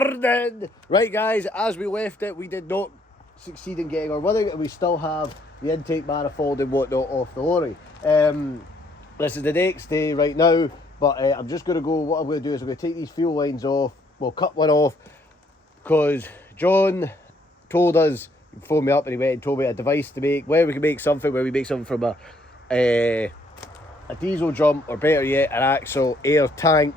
morning! Right guys, as we left it, we did not succeed in getting our running, and we still have the intake manifold and whatnot off the lorry. This is the next day right now, but I'm just going to go, what I'm going to do is I'm going to take these fuel lines off. We'll cut one off, because John told us, he phoned me up and he went and told me a device to make, where we can make something, where we make something from a diesel drum, or better yet, an actual air tank,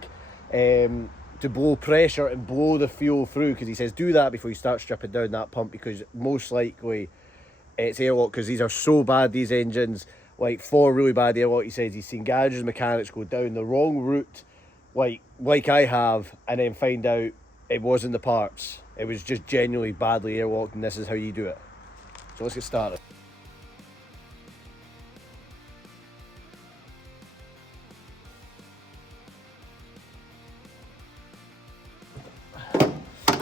to blow pressure and blow the fuel through, because he says do that before you start stripping down that pump, because most likely it's airlock, because these are so bad, these engines, like 4 really bad airlock. He says he's seen garages mechanics go down the wrong route, like I have, and then find out it wasn't the parts, it was just genuinely badly airlocked, and this is how you do it. So let's get started.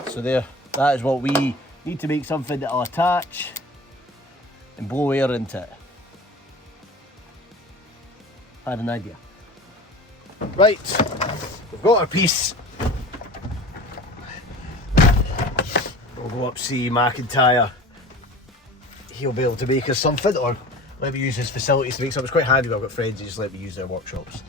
So there, that is what we need to make something that'll attach and blow air into it. I had an idea. Right, we've got our piece. We'll go up see McIntyre. He'll be able to make us something, or let me use his facilities to make something. It's quite handy when I've got friends who just let me use their workshops.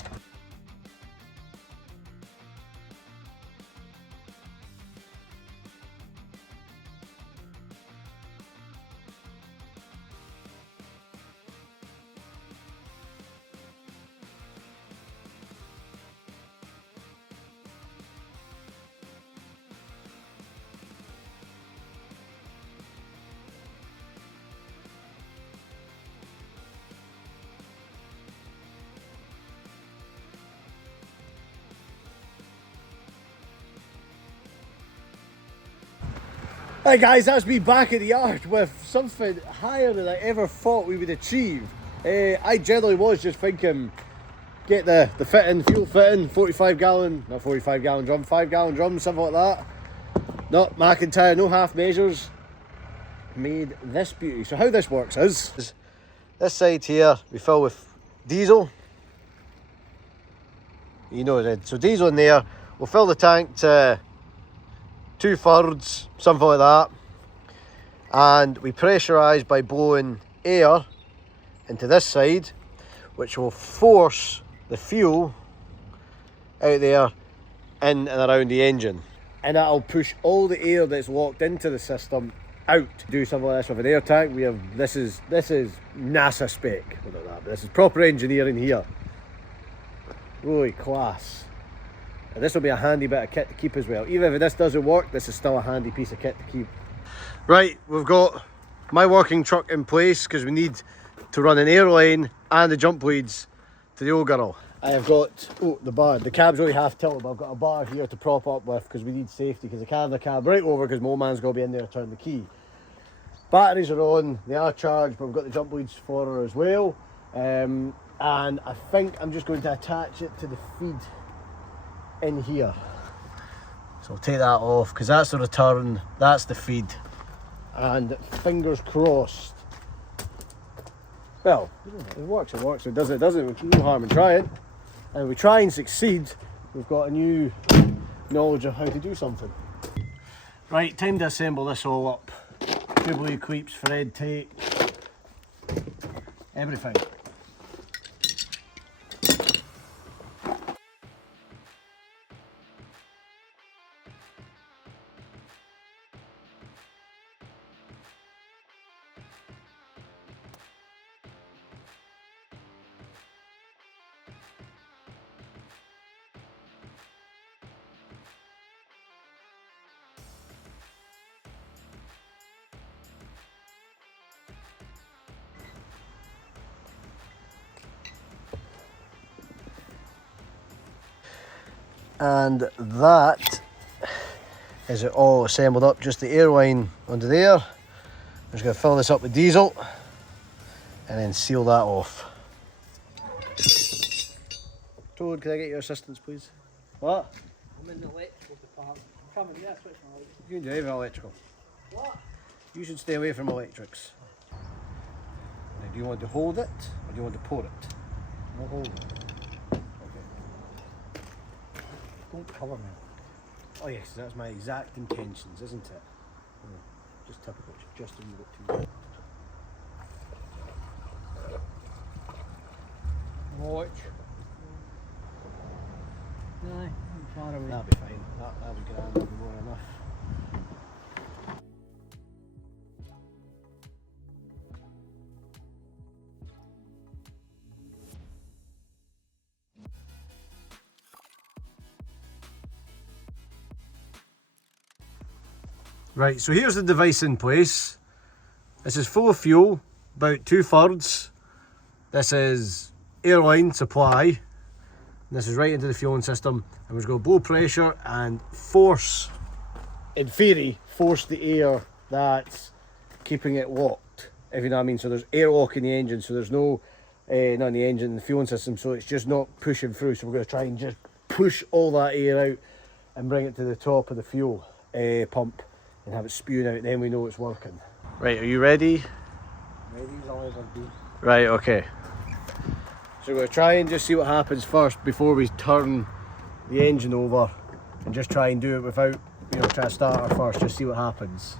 Hi guys, that's me back at the yard with something higher than I ever thought we would achieve. I generally was just thinking, get the fitting, fuel fitting, 45 gallon drum, 5 gallon drum, something like that. No, McIntyre, no half measures, made this beauty. So how this works is, this side here we fill with diesel. You know it. So diesel in there, we'll fill the tank to 2/3, something like that, and we pressurise by blowing air into this side, which will force the fuel out there in and around the engine, and that'll push all the air that's locked into the system out. Do something like this with an air tank. We have this is NASA spec, but this is proper engineering here, really class. And this will be a handy bit of kit to keep as well. Even if this doesn't work, this is still a handy piece of kit to keep. Right, we've got my working truck in place, because we need to run an air line and the jump leads to the old girl. I have got, the bar, the cab's only half tilted, but I've got a bar here to prop up with, because we need safety, because I can't have the cab right over, because my old man's got to be in there to turn the key. Batteries are on, they are charged, but we've got the jump leads for her as well. And I think I'm just going to attach it to the feed in here. So I'll take that off, because that's the return, that's the feed, and fingers crossed. Well, it works, it doesn't, no harm in trying. And if we try and succeed, we've got a new knowledge of how to do something. Right, time to assemble this all up. Jubilee cleats, thread tape, everything. And that is it all assembled up, just the air line under there. I'm just going to fill this up with diesel and then seal that off. Toad, can I get your assistance please? What? I'm in the electrical department. I'm coming, yeah, switch my lights. You can do anything electrical. What? You should stay away from electrics. Now, do you want to hold it or do you want to pour it? I'll hold it. Okay. Don't cover me. Oh yes, that's my exact intentions, isn't it? Oh, just typical, just a wee bit too. Watch. No, I'm far away. That'll be fine. That'll be grand. That'll be more than enough. Right, so here's the device in place. This is full of fuel, about 2/3. This is airline supply. And this is right into the fueling system. And we're just going to blow pressure and force, in theory, force the air that's keeping it locked, if you know what I mean. So there's airlock in the engine, so there's no, not in the engine, in the fueling system, so it's just not pushing through. So we're going to try and just push all that air out and bring it to the top of the fuel pump and have it spewing out, then we know it's working. Right, are you ready? Ready as I'll ever be. Right, okay. So we're going to try and just see what happens first before we turn the engine over and just try and do it without, you know, try to start her first, just see what happens.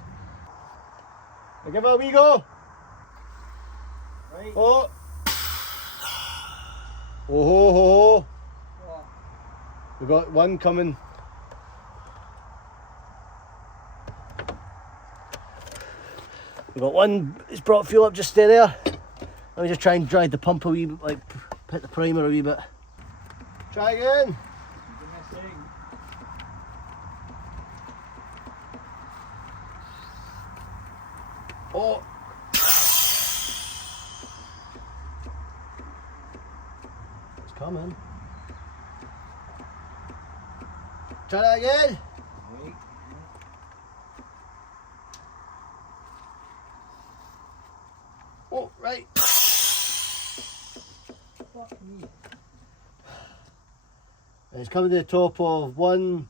Now give it a wee go. Right. Oh. Oh ho ho ho. What? We've got one coming. We've got one, it's brought fuel up, just stay there. Let me just try and drag the pump a wee bit, like hit the primer a wee bit. Try again. Give me a second. Oh. It's coming. Try that again. Wait. Oh, right. Fuck me. And it's coming to the top of 1,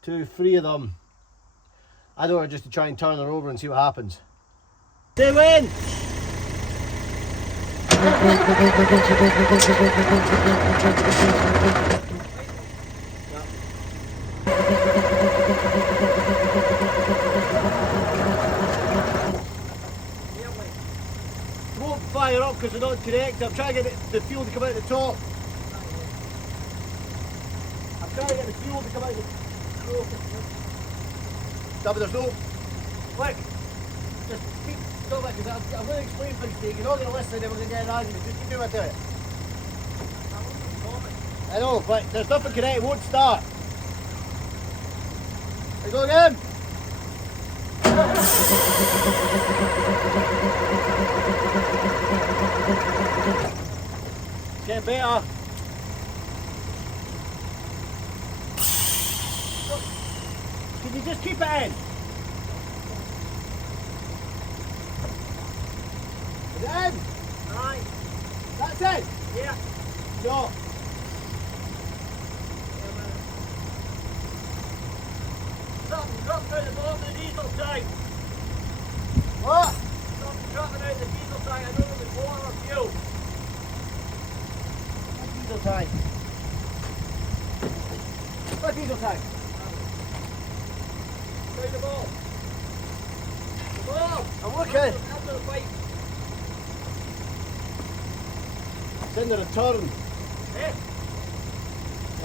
2, 3 of them. I don't know, just to try and turn her over and see what happens. Say when! It won't fire up because they're not connected. I'm trying to get the fuel to come out the top. I'm trying to get the fuel to come out the top. No, but there's no. Look, just keep. Stop it, because I'm going to explain things to you. You're not going to listen, then we're going to get an argument. Just keep doing what I tell you. I know, but there's nothing connected. It won't start. There you go again. It's getting better. Can you just keep it in? Is it in? Aye. That's it? Yeah. No. Something dropped out the bottom of the diesel tank. What? Something dropping out the diesel tank. I don't know if it's water or fuel. What diesel tank? What diesel tank? Down the ball. The ball. I'm looking. Under the pipe. It's in the return. Eh?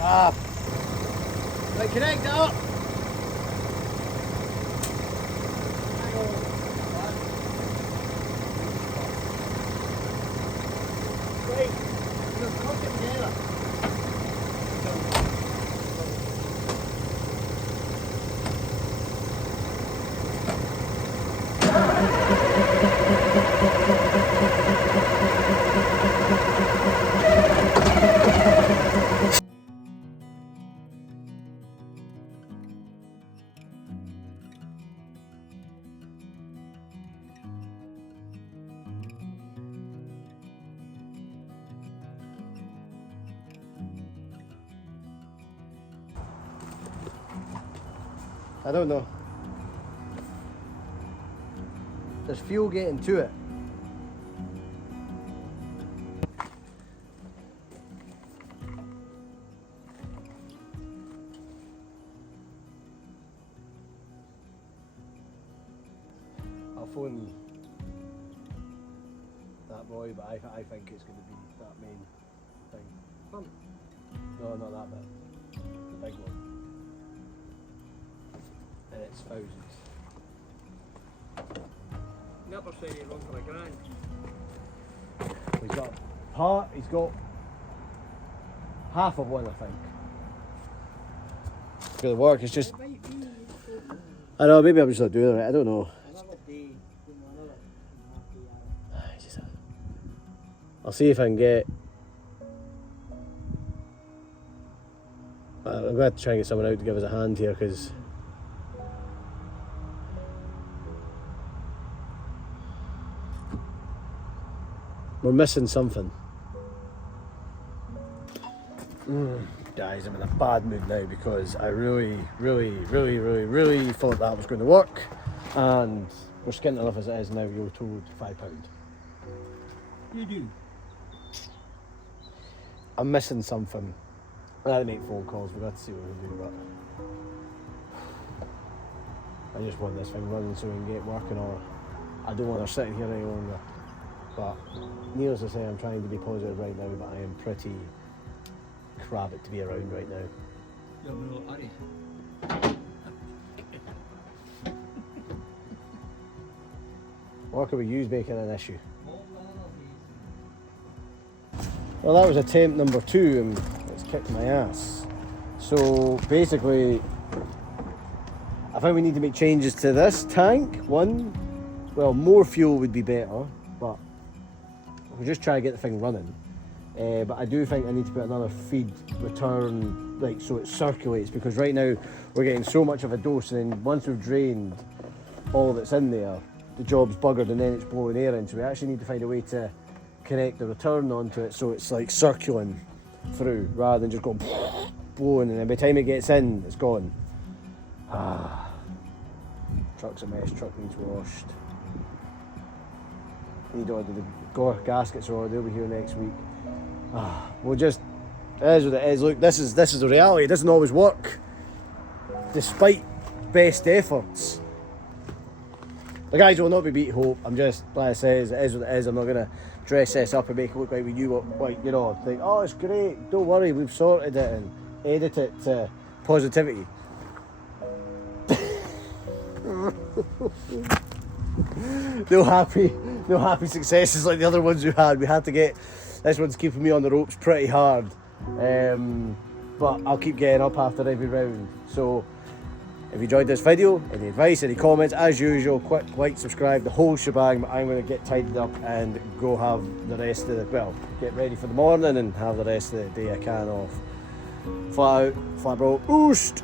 Ah. Right, connect it up. Right. Let's hook it together. I don't know. There's fuel getting to it. I'll phone that boy, but I think it's going to be that main thing. Pump. No, not that bit. The big one. And it's thousands. Never said he'd run for $1,000. He's got part, he's got half of one, I think. It's going to work, it's just... It might be. I know, maybe I'm just not doing it, I don't know. Another day. Another Just- I'll see if I can get... I'm going to have to try and get someone out to give us a hand here, because... we're missing something. Guys, I'm in a bad mood now because I really thought that was going to work, and we're skinting enough as it is now. You're told £5. You do. I'm missing something. I had to make phone calls. We've got to see what we can do, but I just want this thing running so we can get working, or I don't want her sitting here any longer. But needless to say, I'm trying to be positive right now, but I am pretty crabbit to be around right now. You're a little hurry. What could we use making an issue? Well, that was attempt number 2 and it's kicked my ass. So basically, I think we need to make changes to this tank. Well, more fuel would be better, but we'll just try to get the thing running. But I do think I need to put another feed return, like, so it circulates, because right now we're getting so much of a dose, and then once we've drained all that's in there, the job's buggered and then it's blowing air in. So we actually need to find a way to connect the return onto it so it's like circling through rather than just going blowing, and then by the time it gets in, it's gone. Truck's a mess, truck needs washed. Need to order the gaskets, or they'll be here next week. We'll just, it is what it is. Look, this is the reality. It doesn't always work, despite best efforts. The guys will not be beat hope. I'm just, like I say, it is what it is. I'm not going to dress this up and make it look like we knew what, like, you know, think, oh, it's great, don't worry, we've sorted it, and edit it to positivity. No happy successes like the other ones we had. We had to get, this one's keeping me on the ropes pretty hard. But I'll keep getting up after every round. So if you enjoyed this video, any advice, any comments, as usual, quick like, subscribe, the whole shebang. But I'm going to get tidied up and go have the rest of the, well, get ready for the morning and have the rest of the day I can off. Flat out, flat bro, oost!